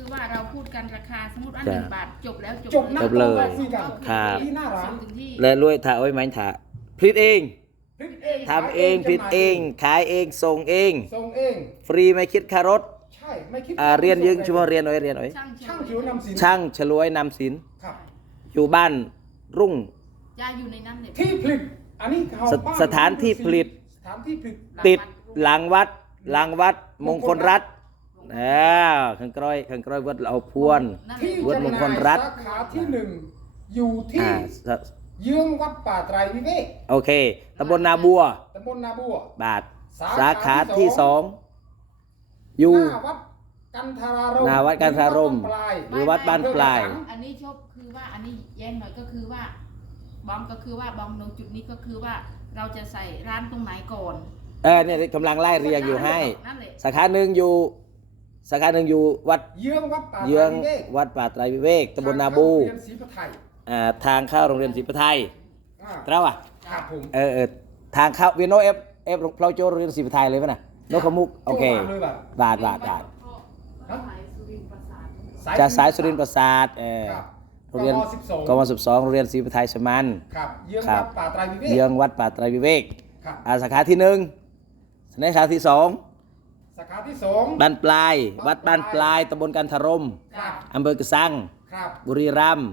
คือว่าเราพูดกันราคาสมมติว่าจ้ะหนึ่งบาทจบแล้วจบนะจบเลยคุกันครับ ที่หน้าร้าส่นงถึงที่และรวยถ่าอ้อยไหมถ่าผลิตเองผลิตเองทำเองผลิตเอง ขายเองส่งเอง ส่งเอง ฟรีไม่คิดค่ารถใช่ ไม่คิดอ่าเรียนยึงชั่วโมงเรียนอ้อยเรียนอ้อยช่างช่างชิวนำสินช่างฉลวยนำศิลป์ครับ อยู่บ้านรุ่ง ยาอยู่ในนั้นเลยที่ผลิต อันนี้เขาสบ้สถานที่ผลิต สถานที่ผลิต ติดหลังวัด หลังวัด มงคลรัฐ อ่าข้างกร้อยข้างกร้อยวัดเราพวนนั่นแหที่ละวัดมงคลรัฐ จำหน่ายสาขาที่หนึ่งอยู่ที่อ่าสเยื้องวัดป่าไตรวิเวกโอเคตำบลนาบัว ตำบลนาบัว บาท สาสาขาขาที่ที่สสออง ง อยู่ หน้าวัดกันทารารมหน้าวัดกันทรารมปลาย หรือวัดบ้านปลาย อันนี้ชอบคือว่าอันนี้แย้งหน่อยก็คือว่าบอมก็คือว่าบอมตรงจุดนี้ก็คือว่าเราจะใส่ร้านตรงไหนก่อนเออเนี่ยกำลังไล่เรียงอยู่ให้ นั่นแหละสาขาหนึ่งอยู่ สาขาหนึ่งอยู่วัดเยื้องวัดป่าไตรเยื้องวิเวกวัดป่าไตรวิเวกตำบลนาบูทงเข้โรงเรียนศรีพระไทยอ่าทางเข้าโรงเรียนศรีประไทยอ่าเท่าอะครับผมเออเออทางเข้าเวียนโนเอฟเอฟเราโจโรงเรียนศรีประไทยเลยป่ะน่ะนกขมุกโอเคโจ้มาเลยแบบบาทบาทบาทฮะสายสุรินทร์ประสาทจากสายสุรินทร์ประสาทเออครับโรงเรียนกม12กมสิบสองโรงเรียนศรีประไทยสมันครับเยื้องครัวับดป่าไตรวิเวกเยื้องวัดป่าไตรวิเวกครับ อ่าสาขาที่หนึ่งสาขาที่สอง สาขาที่สองบ้านปลาย วัดบ้านปลายตำบลกันทรมครับอำเภอกระสังครับบุรีรัมย์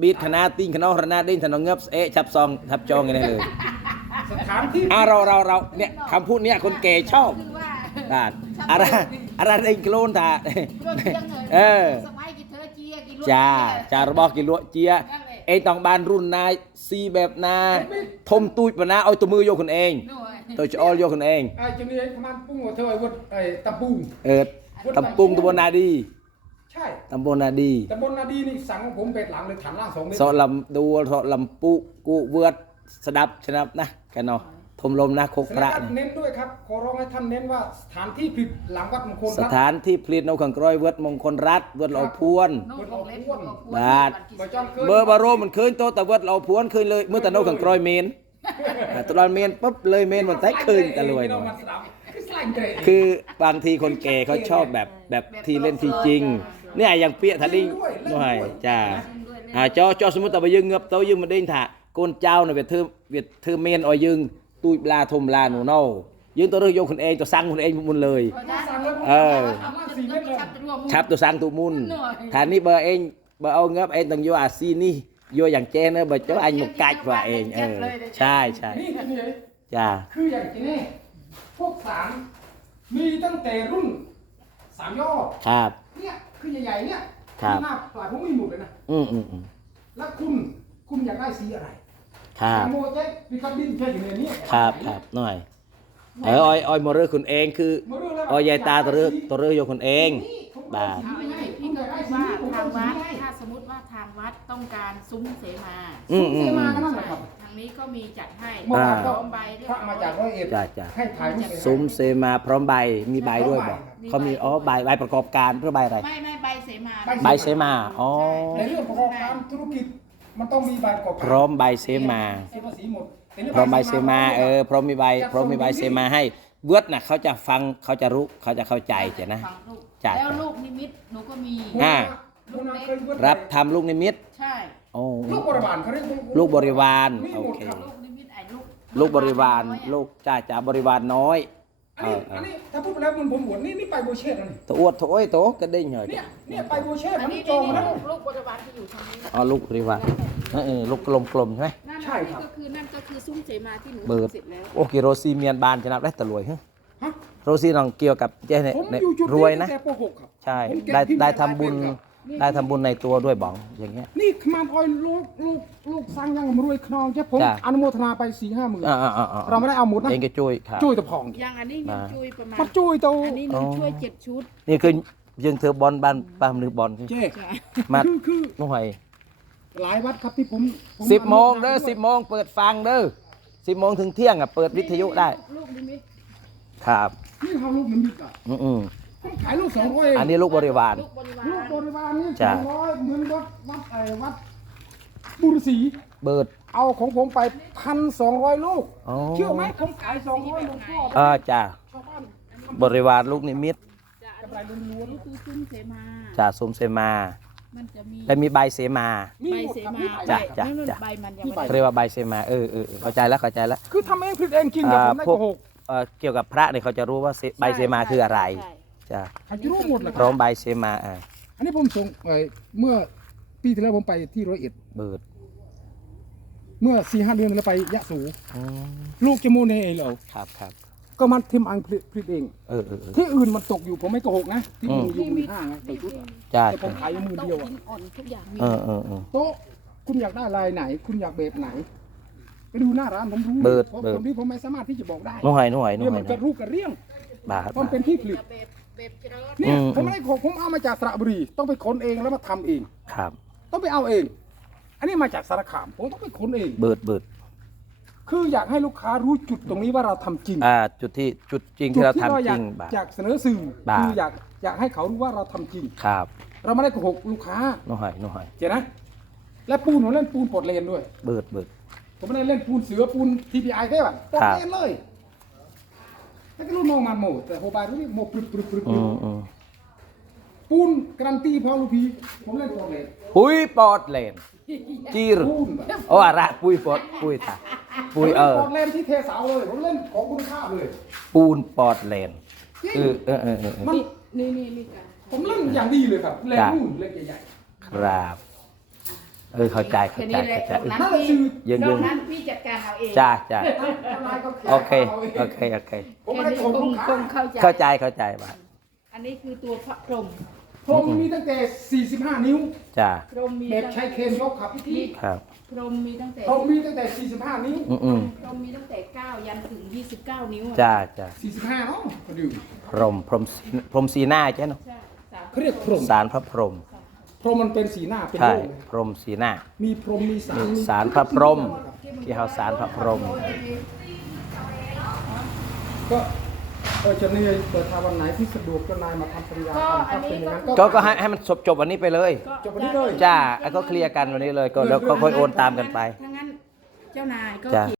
บีดคณะติ้งคณะรนาดิ้นถนนเงบเอ๊ะชับซองทับจองกันได้เลยสถานที่อะเราเราเราเนี่ยคำพูดเนี้ยคนเก๋ชอบคือว่าบาทอะไรอะไรเองโคลนตาเรื่องเรื่องเลยเออสมัยกี่เธอเจียกี่ลูกจ้าเนี่ยจ้าระบอกกี่ลวเจียนั่นแหละเองต้องบานรุ่นนายซีแบบนาทมตุยปะนาเอาตัวมือโยกคนเอง หน่วยตัวจะออลโยกคนเองไอ้เจนี่ขมันปุ้งหัวเธอไอ้วัดไอ้ตะปู เออตำปุงตำบลนาดีใช่ตำบลนาดีตะบนนาดีนี่สั่งของผมเป็ดหลังเลยฐานล่างสองเมตรสอลำดูสอลำปุกูเวิร์ดสดับชนับนะแกเนาะทมลมนะโคกพระแล้วก็เนี่ยเน้นด้วยครับ ขอร้องให้ท่านเน้นว่าสถานที่ผิดหลังวัดมงคลสรัฐถานที่ผลิตนกขังกร้อยเวิร์ดมงคลรัฐเวิร์ดเราพวน โน้ตวงเล็บวงเล็บาท บ่จ้องเคยเบอร์บาโรมันคืนโตแต่เวิร์ดเราพวนคืนเลยเมื่อแต่นกขังกร้อยเมน อ่าตอนเมนปุ๊บเลยเมนมันแตกคืนตะลวยหน่อยคือสไลด์เตะคือบางทีคนแก่เขาชอบแบบแบบที่เล่นที่จริง เนี่ยอย่างเปียทัดดิ้งหน่อยจ้าอ่าจอจอสมมติแต่ไปยึงเงือบโตยึงมาดิ้งถ่าโกนเจ้าเนี่ยเวียดเธอเวียดเธอเมนออยยึงตุยปลาทมลาหนูเน่ายึงตัวเรื่องโยกคนเองตัวสั่งคนเองมุนเลยเออครับตัวสั่งตัวมุนฐานนี้เบอร์เองเบอร์เอาเงือบเองต้องโยอาซีนี่ โยอย่างเจเนอะเบอร์เจ้าอันหมกกัดกว่าเองเออใช่ใช่นี่นี่จ้าคืออย่างนี้พวกสารมีตั้งแต่รุ่นสามยอดครับ เนี่ยคือใหญ่ๆเนี่ยครับที่หน้าปลายผมมีหมดเลยนะอืมอืมอืมแล้วคุณคุณอยากได้สีอะไรครับแตงโมเจ๊พิคับดินแค่อยู่ในนี้ครับครับหน่อยเออออยออยมาเรื่องคุณเองคือมาเรื่องแล้วออยยายตาตัวเรื่องตัวเรื่องโยกคนเองนี่ผมบาทสีเอาอย่างให้นี้คุพี่ณอก็ยากได้คิดสีว่าผมทางเอาสีวัดให้ถ้าสมมติ ว่าทางวัดต้องการซุ้มเสมาอืมอืมเสอืมามกันนั่นแหละครับ ทางนี้ก็มีจัดให้เมื่อวานพก็ร้อมใบเรียบพระร้มาอยจากร้อยเอ็ดจ้าจ้าให้ถ่ายรูปเลยซุ้มเซมาพร้อมใบมีใบด้วยบอกเขามีอ๋อใบใบประกอบการเพื่อใบอะไร ไม่ไม่ใบเสมาใบเซมาอ๋อในเรื่องประกอบการธุรกิจมันต้องมีใบประกอบการพร้อมใบเซมาเสียภาษีหมดแต่นี่พร้อมใบเซมาเออพร้อมมีใบพร้อมมีใบเซมาให้เวิร์ดน่ะเขาจะฟังเขาจะรู้เขาจะเข้าใจเจ้ะนะ ฟังลูกจ้ะแล้วลูกนิมิตหนูก็มี อ่า ลูกนาเคยเวิร์ดรับทำลูกนิมิตใช่โอ้ลูกบริวารเขาเรียกลูกบริวารมีหมโอดเคครับลูกนิมิตไอ้ลูกลูกบริวารน้อยอะลูกจ้าจ้าบริวารน้อยอันนี้อันนี้ถ้าพูดไปแล้วมันผมหวนนี่นี่ไปโบเช่แล้วนี่ตัวอวดตัวโอ้ยตัวกระดิ่งเหรอเนี่ยเนี่ยไปโบเช่อันมันนี้จองนี่แล้วลูกลูกบริวารที่อยู่ทางนี้อ๋อลูกบริวารเออเออลูกกลมๆใช่ไหมนั่นใช่น่ะครับนี่ก็คือนั่นก็คือซุ้มเสมาที่หนูเบิดทำเสร็จแล้วโอเคโรซีเมียนบานจะนับได้ตะรวยฮะฮะโรซีน้องเกี่ยวกับเจ๊เนี่ยผมเนี่ยอยู่จุดรวยนะตั้งแต่ป .6 ครับใช่ผมเก็บได้ที่ได้แบบทำบุญลายเป็นครับ ได้ทำบุญในตัวด้วยบ้องอย่างเงี้ย นี่ขมามออยลูกลูกลูกสร้างยังมารวยขนองเจ้าผมจ้ะ อนุโมทนาไปสี่ห้าหมื่นอ่าอ่าอ่าอ่าเราไม่ได้เอาหมดนะเองก็ช่วยครับจุ้ยตะพองอย่างอันนี้หนูมา ช่วยประมาณ มาจุ้ยเตาอันนี้หนูช่วยเจ็ดชุดนี่คือยังเธอบอลบ้านป้ามหรือบอลเจ๊จ้ะมาคือคือหน่วยหลายวัดครับที่ผมผสิบโมงอนุเด้อทนาสิบโมงเปิดฟังเด้อสิบโมงถึงเที่ยงอะเปิดวิทยุได้ลูกนิมิตครับนี่เขาลูกมันมีก่ะอืมอืมผม ขายลูกสองร้อยอันนี้ลูกบริวาร ลูกบริวารลูกบริวารนี่สจ้ะองร้อยเหมือนวัดวัดไอ้วัดบุรศรีเบิด เอาของผมไปพันสองร้อยลูก อ๋อ เชื่อไหมผมขายสองร้อยหลวงพ่อเออจ้าชาวบ้านบริวารลูกนิมิตจ้ะอันกำไรล้วนนี่คือซุ้มเสมาจ้าซุ้มเสมา มันจะมีและมีใบเสมาๆมีใบหมดเสครับมามีใบจ้ะจ้ะนั่นจ้ะ ใบมันยังไม่ได้เรียกว่าใบเสมาเออเออเออเข้าใจแล้วเข้าใจแล้ว คือทำเองผลิตเองจริงอย่าผมไม่พวโกกหกเอ่อเกี่ยวกับพระเนี่ยเขาจะรู้ว่าเสใบเสมาคืออะไร ใช่ จ้าเขาจะรู้หมดเลยพร้อมใบเสมาอ่าอันนี้ผมส่งเอ่อเมื่อปีที่แล้วผมไปที่ร้อยเอ็ด เบิดเมื่อสี่ห้าเดือนแล้วไปยะโสูอืมลูกจะมูนเองเหรอครับครับก็มันทิมอังผลิตผลิตเอง เออเออเออที่อื่นมันตกอยู่ผมไม่โกหกนะ ที่อืมมืออยู่มือห้าไงต่อชุดอะจ้าแต่ผมขายอยู่มือเดียวอะโต๊ะหินอ่อนทุกอย่างมีเออเออเออ โต๊ะคุณอยากได้ลายไหน คุณอยากแบบไหน ไปดูหน้าร้านผมรู้เบิดเพราะเบิดตรงนี้ผมไม่สามารถที่จะบอกได้นุ่งหอยนุ่งหอยนุ่เนี่งยหอมัยนกระรูกกระเรียงบาทมันเป็นที่ผลิตแบบ แบบเจริญเนี่ยอืม ผมไม่ได้ขอผมเอามาจากสระบุรีต้องไปขนเองแล้วมาทำเอง ครับ ต้องไปเอาเอง อันนี้มาจากสารคามผมต้องไปขนเอง เบิดเบิดคืออยากให้ลูกค้ารู้จุดตรงนี้ว่าเราทำจริงอ่าจุดที่จุดจริงจุที่ดเราที่เราทำจอยาริกงบาท อยากเสนอสื่อบ้า คืออยากอยากให้เขารู้ว่าเราทำจริง ครับเราไม่ได้โกหกลูกค้านุ่งหอยนุ่งหอยเจ๋นะ และปูนผมเล่นปูนปลดเลนด้วย เบิดเบิด ผมไม่ได้เล่นปูนเสือปูน TPI ได้ป่ะปลดครับเลนเลย แล้วก็รุ่นน้องมันโมแต่โฮบายรู้นี่โมปรึกปรึกปรึกปอืรึกมอืมปูนการันตีพอลูกพีผมเล่นปลดเลนปุ้ยปอดเลนจีรปูนแบบโอ้อะระปุ้ยปอดปุ้ยท่าปุ้ยเออปลดเลนที่เทเสาเลยผมเล่นของคุณค่าเลยปูนปอดเลนคือเออเออเออเออมันนี่นี่นี่กันผมเล่นอย่างดีเลยครับเล่นจ้ะนู่นเล่นใหญ่ครับ เออเข้าใจเข้าแค่ใจนี้แหละเข้าใจ ตรงนั้นนั่นแหละพี่คือยังตยัรงงนั้นพี่จัดการเอาเองจ้าจ้าทำลายก็แโอเคางโอเคโอเค ผมไม่แค่ได้นี้โกหกคลูงกคค้างเข้าใจ เข้าใจเข้าใจบาทอันนี้คือตัวพระพรหมผมมีตั้งแต่ 45 นิ้วจ้าพรหมมีแบบตั้งใช้เคนยกขับพิธีครับ พรหมมีตั้งแต่ผมมีตั้งแต่ 45 นิ้ว อืมอืมพรหมมีตั้งแต่9ยันถึง29นิ้วอะจ้าจ้า45เนาะก็ดูพรหมพรหมสีพรหมสีหน้าใช่เนาะใช่สามเขาเรียกพรหมสารพระพรหม พรหมมันเป็นสีหน้าเป็นใช่โลกพรหมสีหน้ามีพรหมมีสารมีสารพระพรหมที่เขาสารพระพรหมก็เออจะนี่เปิดทาวันไหนที่สะดวกเจ้านายมาทำสัญญาก็ทำอัถ้านเป็นนี้อย่างก็นั้นก็ก็ให้ให้มันจบจบวันนี้ไปเลย จบวันนี้เลย จ้าแล้วก็เคลียร์กันวันนี้เลยก็แล้วก็ค่อยโอนตามกันไป ถ้างั้นเจ้านายก็จ้ะ เขียน